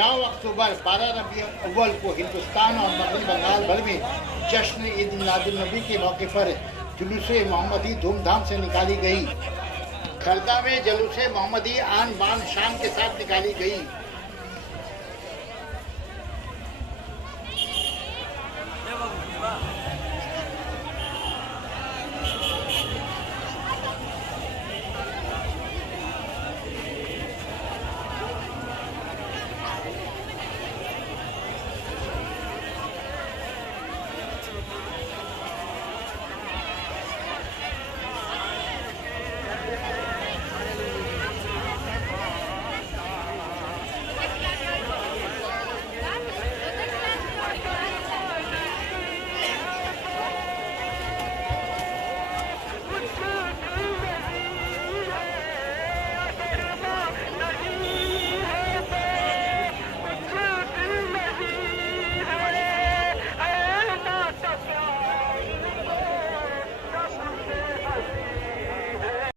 9 अक्टूबर 12 रबी अव्वल को हिंदुस्तान और मगरबी बंगाल भर में जश्न ईद मिलादुन्नबी के मौके पर जुलूस मोहम्मदी धूमधाम से निकाली गई। खर्दा में जुलूस मोहम्मदी आन बान शान के साथ निकाली गई। 네,